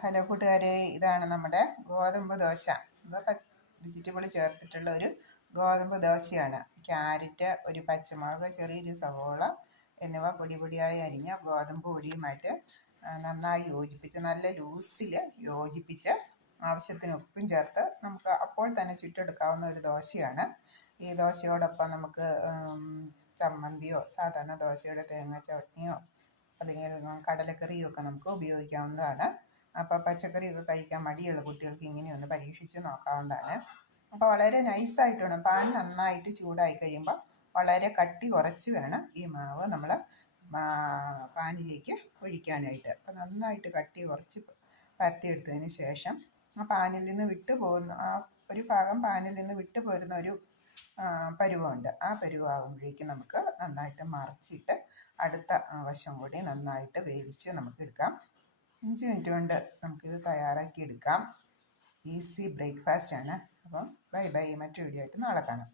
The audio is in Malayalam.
ഹലോ കൂട്ടുകാരെ, ഇതാണ് നമ്മുടെ ഗോതമ്പ് ദോശ. ഇത് വെജിറ്റബിൾ ചേർത്തിട്ടുള്ള ഒരു ഗോതമ്പ് ദോശയാണ്. ക്യാരറ്റ്, ഒരു പച്ചമുളക്, ചെറിയൊരു സവോള എന്നിവ പൊടി പൊടിയായി അരിഞ്ഞ ഗോതമ്പ് പൊടിയുമായിട്ട് നന്നായി യോജിപ്പിച്ച്, നല്ല ലൂസിൽ യോജിപ്പിച്ച്, ആവശ്യത്തിന് ഉപ്പും ചേർത്ത് നമുക്ക് അപ്പോൾ തന്നെ ചുട്ടെടുക്കാവുന്ന ഒരു ദോശയാണ്. ഈ ദോശയോടൊപ്പം നമുക്ക് ചമ്മന്തിയോ സാധാരണ ദോശയുടെ തേങ്ങ ചട്നിയോ അല്ലെങ്കിൽ കടലക്കറിയോ ഒക്കെ നമുക്ക് ഉപയോഗിക്കാവുന്നതാണ്. അപ്പോൾ പച്ചക്കറിയൊക്കെ കഴിക്കാൻ മടിയുള്ള കുട്ടികൾക്ക് ഇങ്ങനെയൊന്ന് പരീക്ഷിച്ച് നോക്കാവുന്നതാണ്. അപ്പോൾ വളരെ നൈസായിട്ട് വേണം, പാൻ നന്നായിട്ട് ചൂടായി കഴിയുമ്പോൾ വളരെ കട്ടി കുറച്ച് വേണം ഈ മാവ് നമ്മൾ പാനിലേക്ക് ഒഴിക്കാനായിട്ട്. അപ്പോൾ നന്നായിട്ട് കട്ടി കുറച്ച് പരത്തിയെടുത്തതിന് ശേഷം ആ പാനിൽ നിന്ന് വിട്ടു പോകുന്ന ഒരു ഭാഗം പാനിൽ നിന്ന് വിട്ടു പോരുന്ന ഒരു പരുവമുണ്ട്. ആ പരുവാകുമ്പോഴേക്കും നമുക്ക് നന്നായിട്ട് മറിച്ചിട്ട് അടുത്ത വശം കൂടി നന്നായിട്ട് വേവിച്ച് നമുക്ക് എടുക്കാം. 5 മിനിറ്റ് കൊണ്ട് നമുക്കിത് തയ്യാറാക്കി എടുക്കാം. ഈസി ബ്രേക്ക്ഫാസ്റ്റ് ആണ്. അപ്പം ബൈ ബൈ, മറ്റു വീഡിയോ ആയിട്ട് നാളെ കാണാം.